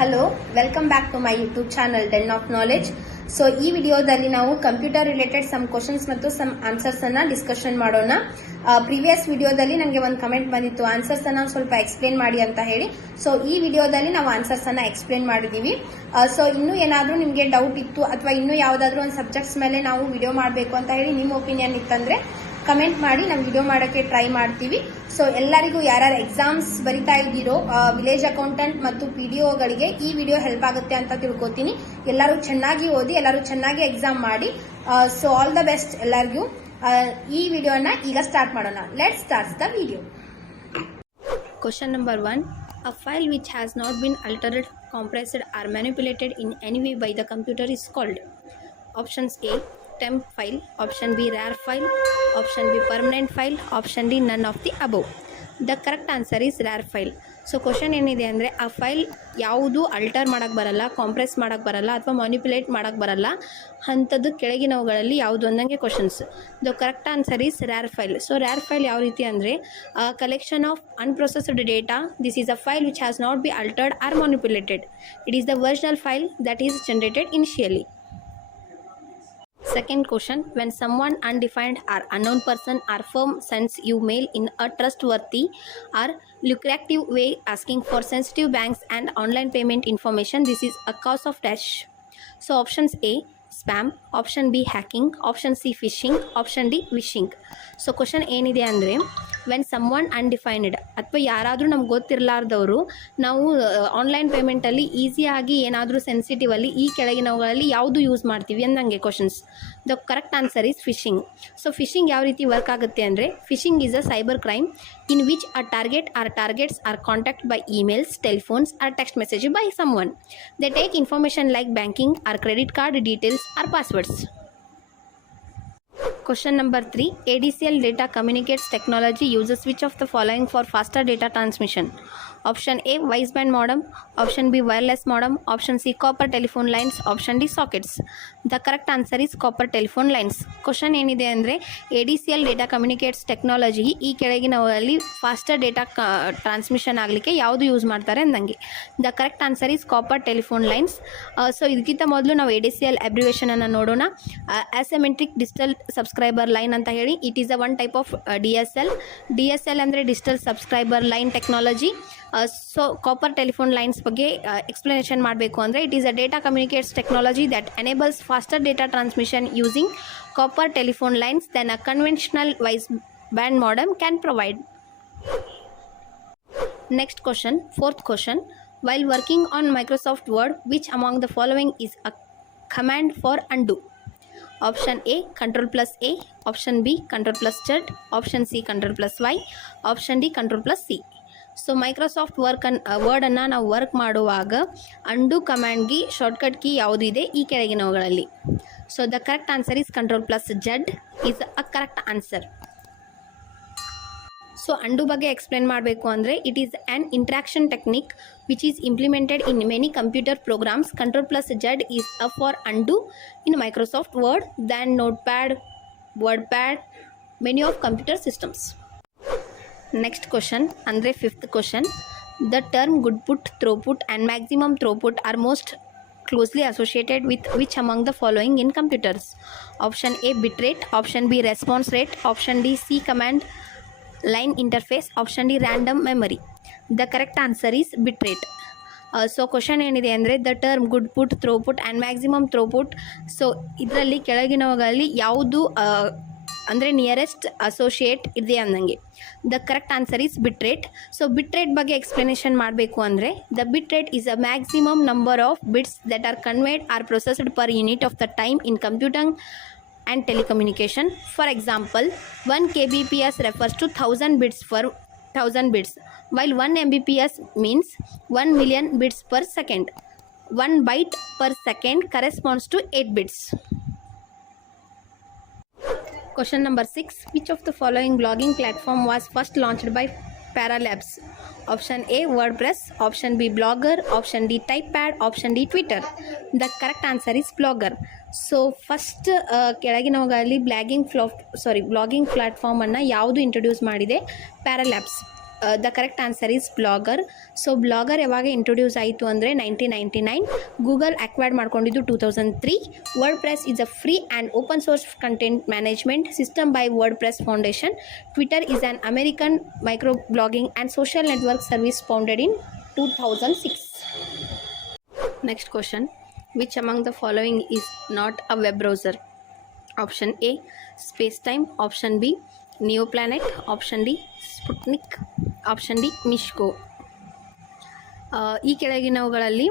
Hello, welcome back to my YouTube channel Den of Knowledge. So ಈ ವಿಡಿಯೋದಲ್ಲಿ ನಾವು computer related some questions ಮತ್ತು some answers ಅನ್ನ discussion ಮಾಡೋಣ. ಪ್ರೀವಿಯಸ್ ವಿಡಿಯೋದಲ್ಲಿ ನನಗೆ ಒಂದು ಕಮೆಂಟ್ ಬಂದಿತ್ತು, ಆನ್ಸರ್ಸ್ ಅನ್ನ ಸ್ವಲ್ಪ ಎಕ್ಸ್ಪ್ಲೇನ್ ಮಾಡಿ ಅಂತ ಹೇಳಿ. ಸೊ ಈ ವಿಡಿಯೋದಲ್ಲಿ ನಾವು ಆನ್ಸರ್ಸ್ ಅನ್ನ ಎಕ್ಸ್ಪ್ಲೇನ್ ಮಾಡಿದೀವಿ. ಸೊ ಇನ್ನೂ ಏನಾದರೂ ನಿಮಗೆ ಡೌಟ್ ಇತ್ತು ಅಥವಾ ಇನ್ನೂ ಯಾವುದಾದ್ರೂ ಒಂದು ಸಬ್ಜೆಕ್ಟ್ಸ್ ಮೇಲೆ ನಾವು ವಿಡಿಯೋ ಮಾಡಬೇಕು ಅಂತ ಹೇಳಿ ನಿಮ್ಮ ಒಪಿನಿಯನ್ ಇತ್ತಂದ್ರೆ ಕಮೆಂಟ್ ಮಾಡಿ ನಾವು ವಿಡಿಯೋ ಮಾಡೋಕ್ಕೆ ಟ್ರೈ ಮಾಡ್ತೀವಿ. ಸೊ ಎಲ್ಲರಿಗೂ ಯಾರ್ಯಾರು ಎಕ್ಸಾಮ್ಸ್ ಬರಿತಾ ಇದ್ದೀರೋ ವಿಲೇಜ್ ಅಕೌಂಟೆಂಟ್ ಮತ್ತು PDOಗಳಿಗೆ ಈ ವಿಡಿಯೋ ಹೆಲ್ಪ್ ಆಗುತ್ತೆ ಅಂತ ತಿಳ್ಕೊತೀನಿ. ಎಲ್ಲರೂ ಚೆನ್ನಾಗಿ ಓದಿ, ಎಲ್ಲರೂ ಚೆನ್ನಾಗಿ ಎಕ್ಸಾಮ್ ಮಾಡಿ. ಸೊ ಆಲ್ ದ ಬೆಸ್ಟ್ ಎಲ್ಲರಿಗೂ. ಈ ವಿಡಿಯೋನ ಈಗ ಸ್ಟಾರ್ಟ್ ಮಾಡೋಣ. Let's start the video. Question number 1. A file which has not been altered, compressed or manipulated in any way by the computer is called. Options A, temp file. Option B, rar file. Option B, permanent file. Option D, none of the above. The correct answer is rar file. So question ಏನಿದೆ ಅಂದರೆ, ಆ file ಯಾವುದು ಅಲ್ಟರ್ ಮಾಡೋಕ್ಕೆ ಬರಲ್ಲ, compress ಮಾಡೋಕ್ಕೆ ಬರಲ್ಲ ಅಥವಾ manipulate ಮಾಡೋಕ್ಕೆ ಬರಲ್ಲ ಅಂಥದ್ದು ಕೆಳಗಿನವುಗಳಲ್ಲಿ ಯಾವುದು ಅಂದಂಗೆ questions. The correct answer is RAR file. So RAR file ಯಾವ ರೀತಿ ಅಂದರೆ, collection of unprocessed data. This is a file which has not be altered or manipulated. It is the original file that is generated initially. Second question. When someone undefined or unknown person or firm sends you mail in a trustworthy or lucrative way asking for sensitive banks and online payment information, this is a cause of dash. So options A, spam. Option B, hacking. Option C, phishing. Option D, wishing. So question ಏನಿದೆ ಅಂದರೆ, when some one undefined ಅಥವಾ ಯಾರಾದರೂ ನಮ್ಗೆ ಗೊತ್ತಿರಲಾರ್ದವರು ನಾವು online ಪೇಮೆಂಟಲ್ಲಿ ಈಸಿಯಾಗಿ ಏನಾದರೂ ಸೆನ್ಸಿಟಿವಲ್ಲಿ ಈ ಕೆಳಗಿನವುಗಳಲ್ಲಿ ಯಾವುದು ಯೂಸ್ ಮಾಡ್ತೀವಿ ಅಂದಂಗೆ questions. The correct answer is phishing. So phishing ಯಾವ ರೀತಿ ವರ್ಕ್ ಆಗುತ್ತೆ ಅಂದರೆ, phishing is a cyber crime in which a target or targets are contacted by emails, telephones or text messages by someone. They take information like banking or credit card details or passwords. Question number 3. ADCL data communicates technology uses which of the following for faster data transmission? Option A, wideband modem. Option B, wireless modem. Option C, copper telephone lines. Option D, sockets. The correct answer is copper telephone lines. Question ಏನಿದೆ ಅಂದರೆ, ADCL data communicates technology ಈ ಕೆಳಗಿನವರಲ್ಲಿ faster data transmission ಆಗಲಿಕ್ಕೆ ಯಾವುದು use ಮಾಡ್ತಾರೆ ಅಂದಂಗೆ. The correct answer is copper telephone lines. So ಇದಕ್ಕಿಂತ ಮೊದಲು ನಾವು ADCL ಅಬ್ರಿವೇಷನ್ ಅನ್ನು ನೋಡೋಣ. ಅಸಿಮೆಟ್ರಿಕ್ ಡಿಜಿಟಲ್ ಸಬ್ಸ್ಕ್ರೈಬರ್ ಲೈನ್ ಅಂತ ಹೇಳಿ. It is a one type of DSL ಅಂದರೆ digital subscriber line technology. So copper telephone lines ಬಗ್ಗೆ ಎಕ್ಸ್ಪ್ಲನೇಷನ್ ಮಾಡಬೇಕು ಅಂದರೆ, it is a data communicates technology that enables faster data transmission using copper telephone lines than a conventional voice band modem can provide. Next question, fourth question. While working on Microsoft Word, which among the following is a command for undo? Option A, Ctrl plus A. Option B, Ctrl plus Z. Option C, Ctrl plus Y. Option D, Ctrl plus C. So Microsoft ವರ್ಡನ್ನು ನಾವು work ಮಾಡುವಾಗ ಅಂಡು ಕಮ್ಯಾಂಡ್ಗೆ shortcut key ಯಾವುದಿದೆ ಈ ಕೆಳಗಿನವುಗಳಲ್ಲಿ? So the correct answer is Ctrl plus Z is a correct answer. So undo ಬಗ್ಗೆ explain ಮಾಡಬೇಕು ಅಂದರೆ, it is an interaction technique which is implemented in many computer programs. Ctrl plus Z is a for undo in Microsoft Word than Notepad, WordPad, many of computer systems. Next question ಅಂದರೆ fifth question. The term goodput, throughput and maximum throughput are most closely associated with which among the following in computers? Option A, bitrate. Option B, response rate. Option D, C, command line interface. Option D, random memory. The correct answer is bitrate. So question ಏನಿದೆ ಅಂದರೆ, the term goodput, throughput and maximum throughput. So ಇದರಲ್ಲಿ ಕೆಳಗಿನವುಗಳಲ್ಲಿ ಯಾವುದು ಅಂದರೆ nearest associate ಇದೆ ಅಂದಂಗೆ. The correct answer is bitrate. So bitrate ಬಗ್ಗೆ explanation ಮಾಡಬೇಕು ಅಂದರೆ, the bitrate is a maximum number of bits that are conveyed or processed per unit of the time in computing and telecommunication. For example, 1 kbps refers to 1000 bits for 1000 bits, while 1 mbps means 1 million bits per second. 1 byte per second corresponds to 8 bits. Question number 6. Which of the following blogging platform was first launched by Paralabs? Option A, WordPress. Option B, Blogger. Option D, Typepad. Option D, Twitter. The correct answer is Blogger. So first ಕೆಳಗಿನವುಗಳಲ್ಲಿ blogging ಪ್ಲಾಟ್ಫಾರ್ಮನ್ನು ಯಾವುದು introduce ಮಾಡಿದೆ? Pyra Labs. The correct answer is Blogger. So Blogger ಯಾವಾಗ introduce ಆಯಿತು ಅಂದರೆ 1999. Google acquired ಮಾಡ್ಕೊಂಡಿದ್ದು 2003. WordPress is a free and open source content management system by WordPress Foundation. Twitter is an American microblogging and social network service founded in 2006. Next question. Which among the following is not a web browser? Option A, Spacetime. Option B, Neoplanet. Option D, Sputnik. Option D, Mishko. ಈ ಕೆಳಗಿನವುಗಳಲ್ಲಿ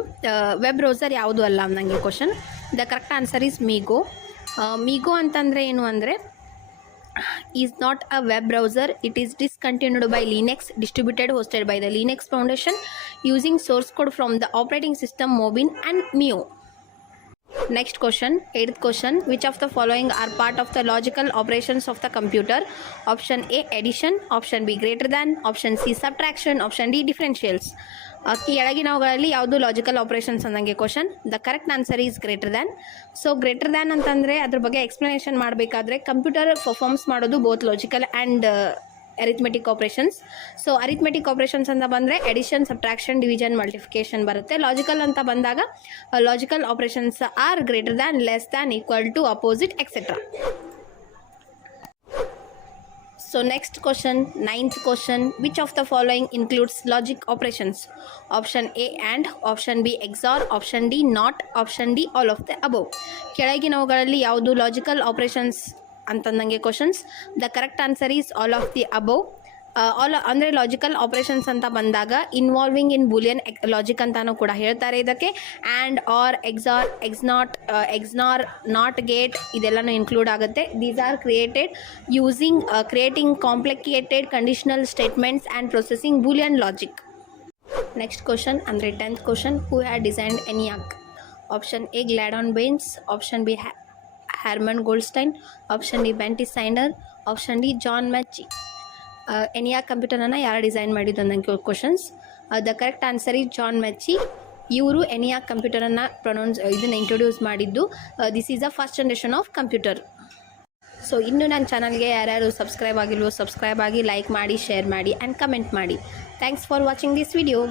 web browser ಯಾವುದು ಅಲ್ಲ ನನಗೆ question. The correct answer is MeeGo. MeeGo ಅಂತಂದರೆ ಏನು ಅಂದರೆ is not a web browser. It is discontinued by Linux, distributed hosted by the Linux Foundation, using source code from the operating system Mobin and Mio. Next question, 8th question. Which of the following are part of the logical operations of the computer? Option A, addition. Option B, greater than. Option C, subtraction. Option D, differentials. ಈ ಕೆಳಗಿನವುಗಳಲ್ಲಿ ಯಾವುದು logical operations ಅನ್ನಂಗೆ question. The correct answer is greater than. So greater than ಅಂತಂದರೆ ಅದ್ರ ಬಗ್ಗೆ explanation ಮಾಡಬೇಕಾದ್ರೆ computer performs ಮಾಡೋದು both logical and arithmetic operations. So arithmetic operations ಅಂತ ಬಂದರೆ ಎಡಿಷನ್, ಸಬ್ಟ್ರಾಕ್ಷನ್, ಡಿವಿಷನ್, ಮಲ್ಟಿಫಿಕೇಶನ್ ಬರುತ್ತೆ. ಲಾಜಿಕಲ್ ಅಂತ ಬಂದಾಗ logical operations are greater than, less than, equal to, opposite, etcetera. So next question, 9th question. Which of the following includes logic operations? Option A, and. Option B, XOR. Option D, not. Option D, all of the above. ಕೆಳಗಿನವುಗಳಲ್ಲಿ ಯಾವುದು logical operations ಅಂತಂದಂಗೆ questions. The correct answer is all of the above. All ಅಂದರೆ logical operations ಅಂತ ಬಂದಾಗ involving ಇನ್ Boolean logic ಅಂತಾನೂ ಕೂಡ ಹೇಳ್ತಾರೆ ಇದಕ್ಕೆ. And, or, XOR, XNOR, not gate ಇದೆಲ್ಲನೂ ಇನ್ಕ್ಲೂಡ್ ಆಗುತ್ತೆ. These are created using creating complicated conditional statements and processing Boolean logic. Next question ಅಂದರೆ 10th question. Who had designed ENIAC? Option A, Gladon Baines. Option B, Herman Goldstine. Option D, Betty Snyder. Option D, John Mauchly. ENIAC ಕಂಪ್ಯೂಟರನ್ನು ಯಾರು design ಮಾಡಿದ್ದು ಅನ್ನೋ questions. The correct answer is John Mauchly. ಇವರು ENIAC ಕಂಪ್ಯೂಟರನ್ನು ಇದನ್ನು introduce ಮಾಡಿದ್ದು. This is the first generation of computer. So ಇನ್ನು ನನ್ನ ಚಾನಲ್ಗೆ ಯಾರ್ಯಾರು ಸಬ್ಸ್ಕ್ರೈಬ್ ಆಗಿಲ್ವೋ ಸಬ್ಸ್ಕ್ರೈಬ್ ಆಗಿ, ಲೈಕ್ ಮಾಡಿ, ಶೇರ್ ಮಾಡಿ ಆ್ಯಂಡ್ ಕಮೆಂಟ್ ಮಾಡಿ. Thanks for watching this video.